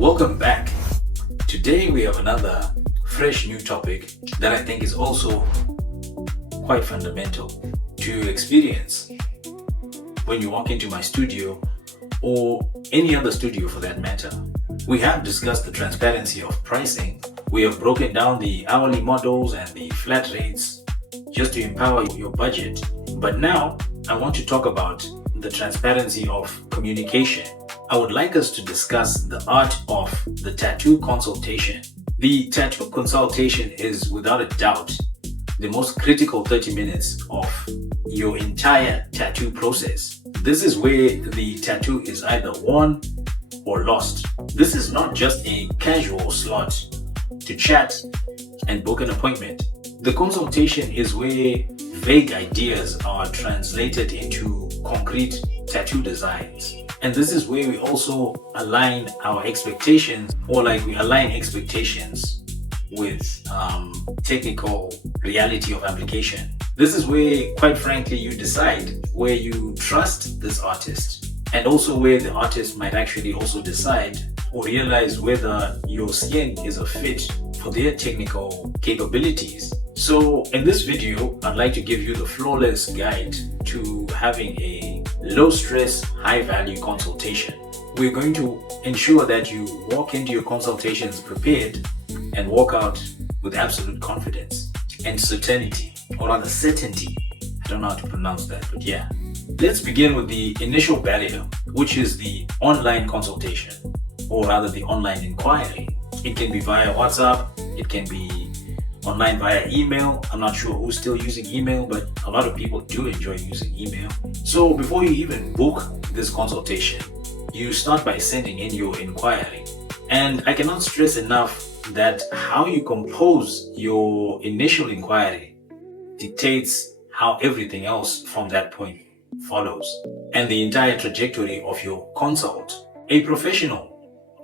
Welcome back. Today we have another fresh new topic that I think is also quite fundamental to experience when you walk into my studio or any other studio for that matter. We have discussed the transparency of pricing. We have broken down the hourly models and the flat rates just to empower your budget. But now I want to talk about the transparency of communication. I would like us to discuss the art of the tattoo consultation. The tattoo consultation is without a doubt the most critical 30 minutes of your entire tattoo process. This is where the tattoo is either won or lost. This is not just a casual slot to chat and book an appointment. The consultation is where vague ideas are translated into concrete tattoo designs. And this is where we also align our expectations, or like we align expectations with technical reality of application. This is where, quite frankly, you decide where you trust this artist, and also where the artist might actually also decide or realize whether your skin is a fit for their technical capabilities. So in this video, I'd like to give you the flawless guide to having a low stress, high value consultation. We're going to ensure that you walk into your consultations prepared and walk out with absolute confidence and certainty, or rather certainty. I don't know how to pronounce that, but yeah. Let's begin with the initial barrier, which is the online consultation, or rather the online inquiry. It can be via WhatsApp, it can be online via email. I'm not sure who's still using email, but a lot of people do enjoy using email. So before you even book this consultation, you start by sending in your inquiry. And I cannot stress enough that how you compose your initial inquiry dictates how everything else from that point follows, and the entire trajectory of your consult. A professional,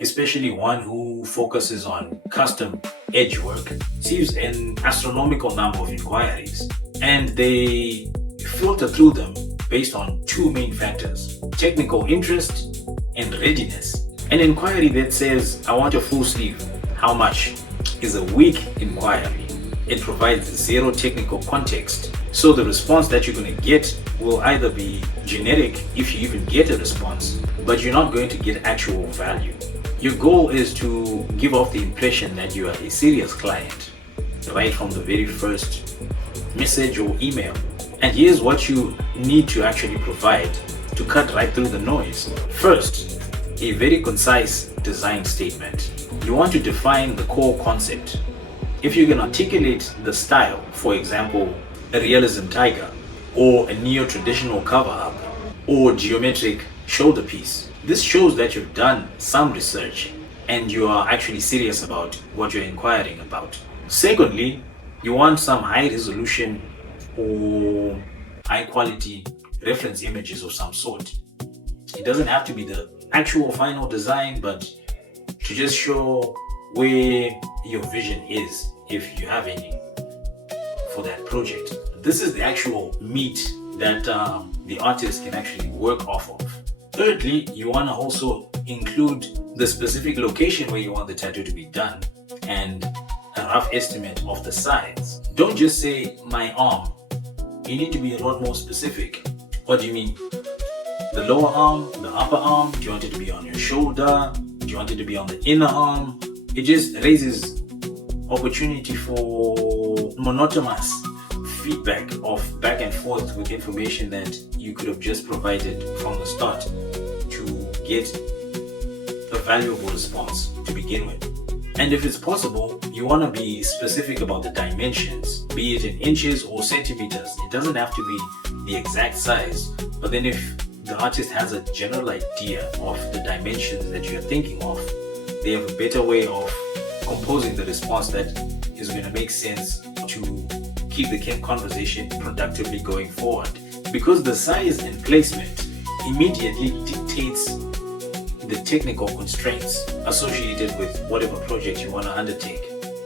especially one who focuses on custom edge work, receives an astronomical number of inquiries, and they filter through them based on two main factors: technical interest and readiness. An inquiry that says, "I want a full sleeve, how much?" is a weak inquiry. It provides zero technical context. So the response that you're going to get will either be generic, if you even get a response, but you're not going to get actual value. Your goal is to give off the impression that you are a serious client right from the very first message or email. And here's what you need to actually provide to cut right through the noise. First, a very concise design statement. You want to define the core concept. If you can articulate the style, for example, a realism tiger, or a neo-traditional cover-up, or geometric shoulder piece, this shows that you've done some research and you are actually serious about what you're inquiring about. Secondly, you want some high resolution or high quality reference images of some sort. It doesn't have to be the actual final design, but to just show where your vision is, if you have any, for that project. This is the actual meat that the artist can actually work off of. Thirdly, you want to also include the specific location where you want the tattoo to be done and a rough estimate of the size. Don't just say my arm. You need to be a lot more specific. What do you mean? The lower arm, the upper arm? Do you want it to be on your shoulder? Do you want it to be on the inner arm? It just raises opportunity for monotonous feedback of back and forth with information that you could have just provided from the start to get a valuable response to begin with. And if it's possible, you want to be specific about the dimensions, be it in inches or centimeters. It doesn't have to be the exact size, but then if the artist has a general idea of the dimensions that you're thinking of, they have a better way of composing the response that is going to make sense to keep the conversation productively going forward. Because the size and placement immediately dictates the technical constraints associated with whatever project you want to undertake,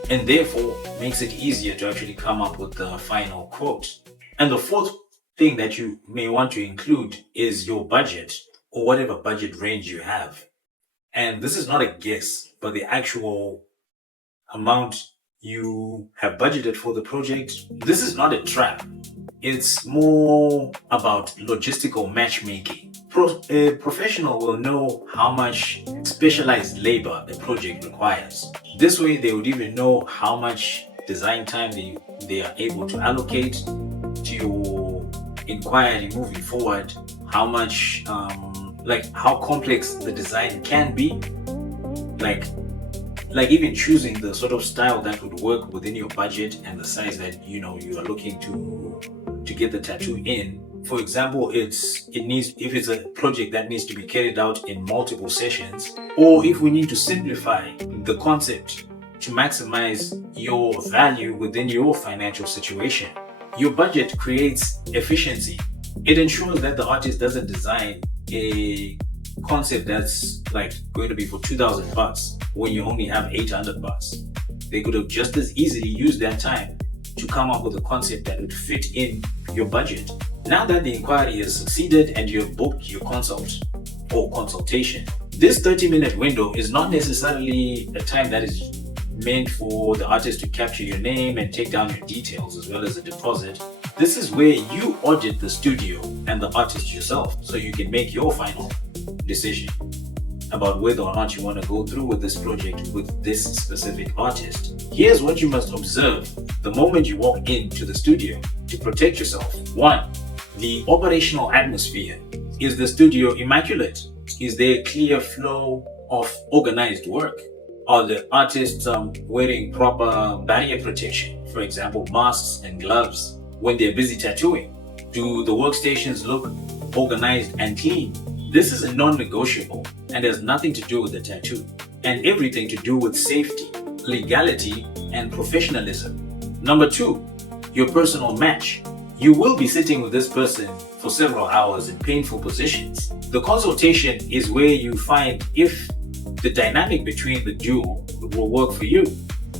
and therefore makes it easier to actually come up with the final quote. And the fourth thing that you may want to include is your budget, or whatever budget range you have. And this is not a guess, but the actual amount you have budgeted for the project. This is not a trap. It's more about logistical matchmaking. A professional will know how much specialized labor the project requires. This way, they would even know how much design time they are able to allocate to your inquiry moving forward, how much, how complex the design can be, like even choosing the sort of style that would work within your budget and the size that you are looking to get the tattoo in. For example, it needs, if it's a project that needs to be carried out in multiple sessions, or if we need to simplify the concept to maximize your value within your financial situation. Your budget creates efficiency. It ensures that the artist doesn't design a concept that's like going to be for 2,000 bucks when you only have 800 bucks. They could have just as easily used that time to come up with a concept that would fit in your budget. Now that the inquiry has succeeded and you have booked your consult or consultation, this 30-minute window is not necessarily a time that is meant for the artist to capture your name and take down your details as well as a deposit. This is where you audit the studio and the artist yourself so you can make your final decision about whether or not you want to go through with this project with this specific artist. Here's what you must observe the moment you walk into the studio to protect yourself. 1. The operational atmosphere. Is the studio immaculate? Is there a clear flow of organized work? Are the artists wearing proper barrier protection, for example, masks and gloves when they're busy tattooing? Do the workstations look organized and clean? This is a non-negotiable and has nothing to do with the tattoo and everything to do with safety, legality, and professionalism. Number 2, your personal match. You will be sitting with this person for several hours in painful positions. The consultation is where you find if the dynamic between the duo will work for you.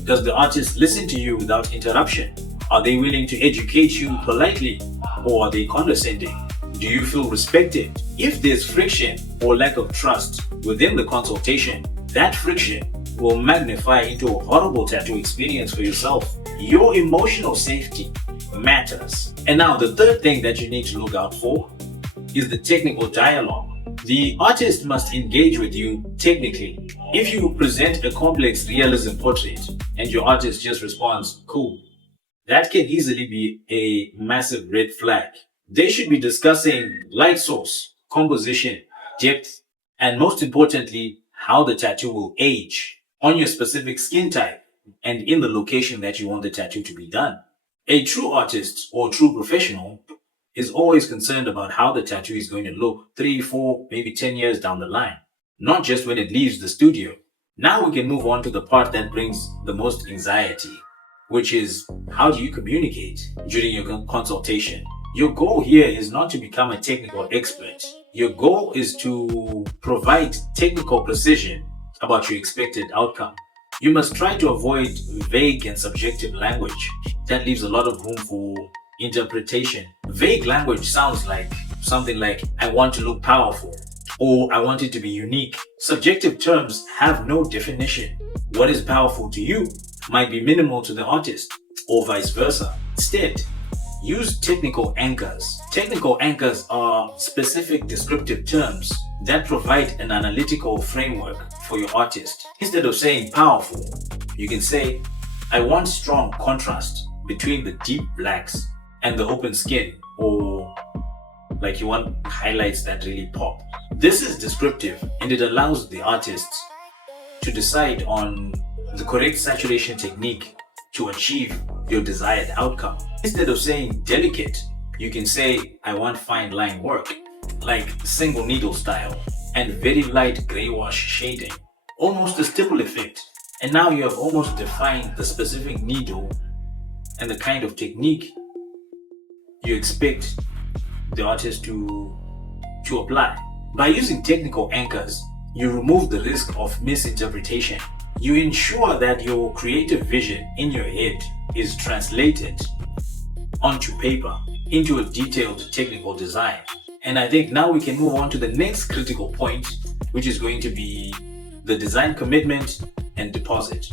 Does the artist listen to you without interruption? Are they willing to educate you politely, or are they condescending? Do you feel respected? If there's friction or lack of trust within the consultation, that friction will magnify into a horrible tattoo experience for yourself. Your emotional safety matters. And now the third thing that you need to look out for is the technical dialogue. The artist must engage with you technically. If you present a complex realism portrait and your artist just responds, "Cool," that can easily be a massive red flag. They should be discussing light source, composition, depth, and most importantly, how the tattoo will age on your specific skin type and in the location that you want the tattoo to be done. A true artist or true professional is always concerned about how the tattoo is going to look 3, 4, maybe 10 years down the line, not just when it leaves the studio. Now we can move on to the part that brings the most anxiety, which is how do you communicate during your consultation? Your goal here is not to become a technical expert. Your goal is to provide technical precision about your expected outcome. You must try to avoid vague and subjective language. That leaves a lot of room for interpretation. Vague language sounds like something like, "I want to look powerful," or "I want it to be unique." Subjective terms have no definition. What is powerful to you might be minimal to the artist, or vice versa. Instead, use technical anchors. Technical anchors are specific descriptive terms that provide an analytical framework for your artist. Instead of saying powerful, you can say, "I want strong contrast between the deep blacks and the open skin," or like you want highlights that really pop. This is descriptive and it allows the artist to decide on the correct saturation technique to achieve your desired outcome. Instead of saying delicate, you can say, "I want fine line work," like single needle style and very light gray wash shading, almost a stipple effect. And now you have almost defined the specific needle and the kind of technique you expect the artist to apply. By using technical anchors, you remove the risk of misinterpretation. You ensure that your creative vision in your head is translated onto paper into a detailed technical design. And I think now we can move on to the next critical point, which is going to be the design commitment, and deposit.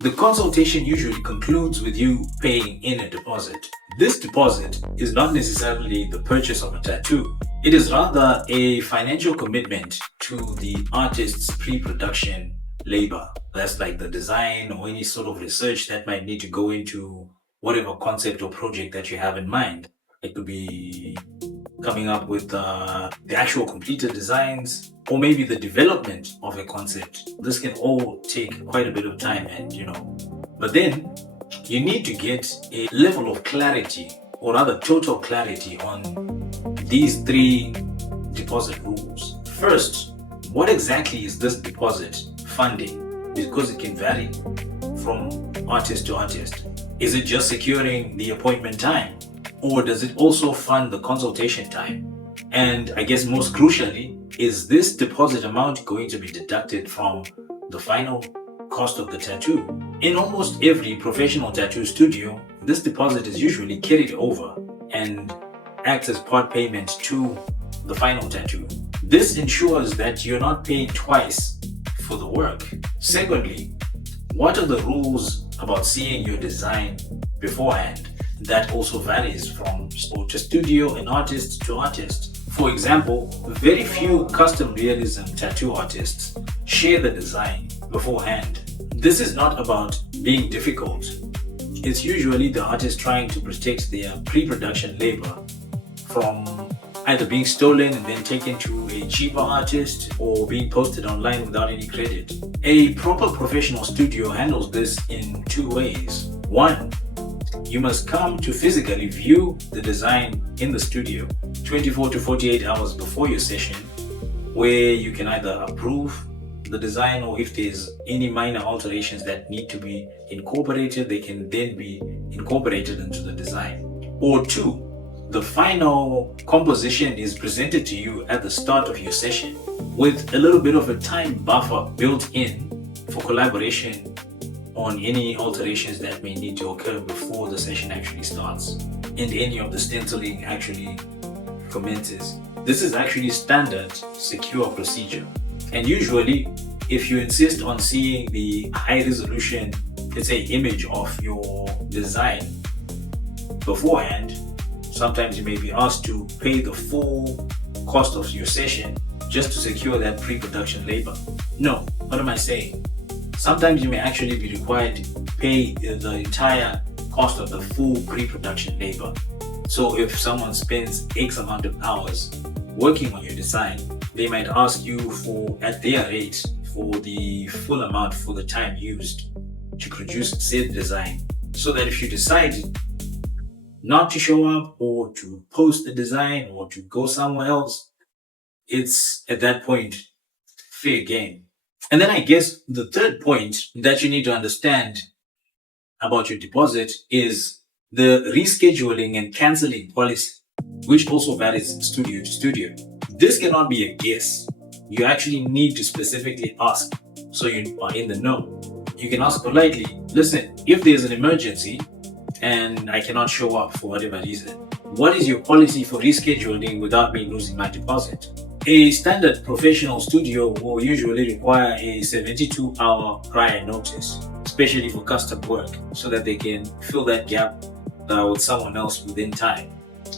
The consultation usually concludes with you paying in a deposit. This deposit is not necessarily the purchase of a tattoo. It is rather a financial commitment to the artist's pre-production labor. That's like the design or any sort of research that might need to go into whatever concept or project that you have in mind. It could be coming up with the actual completed designs, or maybe the development of a concept. This can all take quite a bit of time, but then you need to get a level of clarity, or rather total clarity, on these three deposit rules. First, what exactly is this deposit funding? Because it can vary from artist to artist. Is it just securing the appointment time? Or does it also fund the consultation time? And I guess most crucially, is this deposit amount going to be deducted from the final cost of the tattoo? In almost every professional tattoo studio, this deposit is usually carried over and acts as part payment to the final tattoo. This ensures that you're not paying twice for the work. Secondly, what are the rules about seeing your design beforehand? That also varies from studio to studio and artist to artist. For example, very few custom realism tattoo artists share the design beforehand. This is not about being difficult. It's usually the artist trying to protect their pre-production labor from either being stolen and then taken to a cheaper artist, or being posted online without any credit. A proper professional studio handles this in two ways. One, you must come to physically view the design in the studio 24 to 48 hours before your session, where you can either approve the design, or if there's any minor alterations that need to be incorporated, they can then be incorporated into the design. Or two, the final composition is presented to you at the start of your session with a little bit of a time buffer built in for collaboration on any alterations that may need to occur before the session actually starts and any of the stenciling actually commences. This is actually standard, secure procedure. And usually, if you insist on seeing the high resolution, let's say, image of your design beforehand, sometimes you may be asked to pay the full cost of your session just to secure that pre-production labor. No, what am I saying? Sometimes you may actually be required to pay the entire cost of the full pre-production labor. So if someone spends X amount of hours working on your design, they might ask you for, at their rate, for the full amount for the time used to produce said design. So that if you decide not to show up, or to post the design, or to go somewhere else, it's at that point fair game. And then I guess the third point that you need to understand about your deposit is the rescheduling and canceling policy, which also varies studio to studio. This cannot be a guess. You actually need to specifically ask so you are in the know. You can ask politely, listen, if there's an emergency and I cannot show up for whatever reason, what is your policy for rescheduling without me losing my deposit? A standard professional studio will usually require a 72-hour prior notice, especially for custom work, so that they can fill that gap with someone else within time.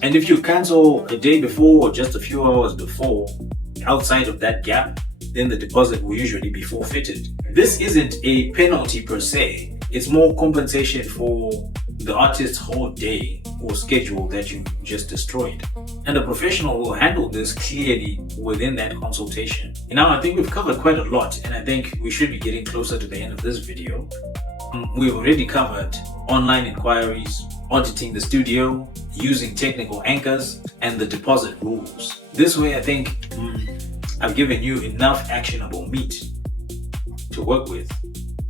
And if you cancel a day before or just a few hours before, outside of that gap, then the deposit will usually be forfeited. This isn't a penalty per se, it's more compensation for the artist's whole day or schedule that you just destroyed. And a professional will handle this clearly within that consultation. Now, I think we've covered quite a lot, and I think we should be getting closer to the end of this video. We've already covered online inquiries, auditing the studio, using technical anchors, and the deposit rules. This way, I think I've given you enough actionable meat to work with.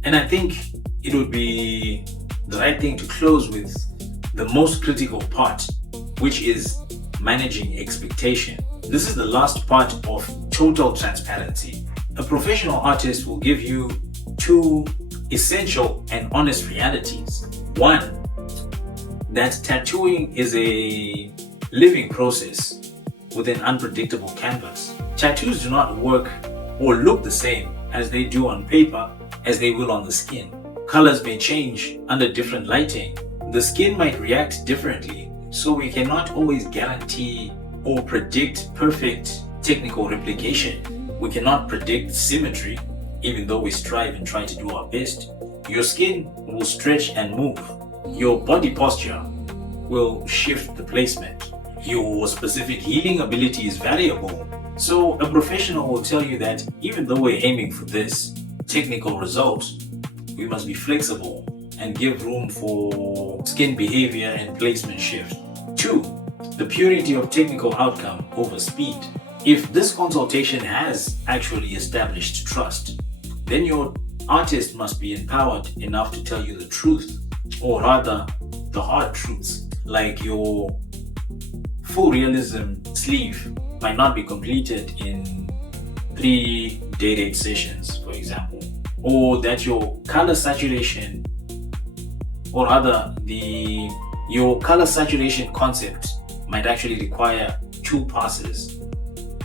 And I think it would be the right thing to close with the most critical part, which is managing expectation. This is the last part of total transparency. A professional artist will give you two essential and honest realities. One, that tattooing is a living process with an unpredictable canvas. Tattoos do not work or look the same as they do on paper as they will on the skin. Colors may change under different lighting. The skin might react differently, so we cannot always guarantee or predict perfect technical replication. We cannot predict symmetry, even though we strive and try to do our best. Your skin will stretch and move. Your body posture will shift the placement. Your specific healing ability is variable. So a professional will tell you that even though we're aiming for this technical result, we must be flexible and give room for skin behavior and placement shift. 2. The purity of technical outcome over speed. If this consultation has actually established trust, then your artist must be empowered enough to tell you the truth, or rather the hard truths, like your full realism sleeve might not be completed in 3 day-date sessions, for example, or that your color saturation, or rather your color saturation concept might actually require 2 passes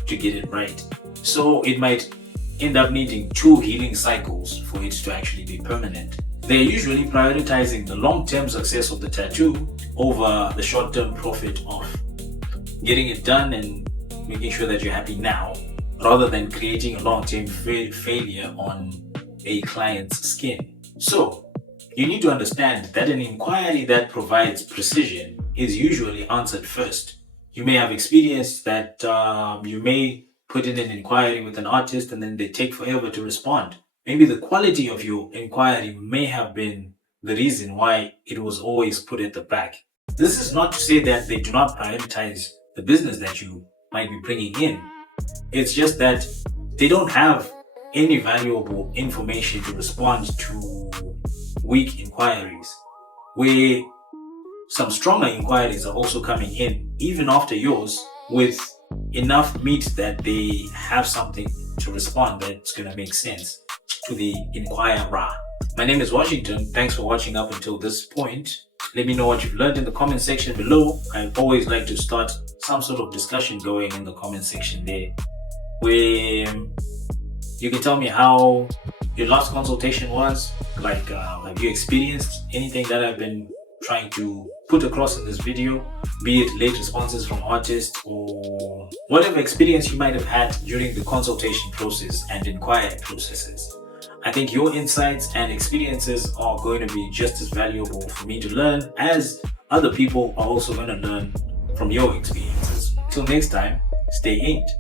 to get it right. So it might end up needing 2 healing cycles for it to actually be permanent. They're usually prioritizing the long-term success of the tattoo over the short-term profit of getting it done and making sure that you're happy now, rather than creating a long-term failure on a client's skin. So you need to understand that an inquiry that provides precision is usually answered first. You may have experienced that you may put in an inquiry with an artist and then they take forever to respond. Maybe the quality of your inquiry may have been the reason why it was always put at the back. This is not to say that they do not prioritize the business that you might be bringing in. It's just that they don't have any valuable information to respond to weak inquiries, where some stronger inquiries are also coming in even after yours with enough meat that they have something to respond that's going to make sense to the inquirer. My name is Washington. Thanks for watching up until this point. Let me know what you've learned in the comment section below. I always like to start some sort of discussion going in the comment section there, where you can tell me how your last consultation was. Like, have you experienced anything that I've been trying to put across in this video, be it late responses from artists or whatever experience you might have had during the consultation process and inquiry processes. I think your insights and experiences are going to be just as valuable for me to learn, as other people are also going to learn from your experiences. Till next time, stay inked.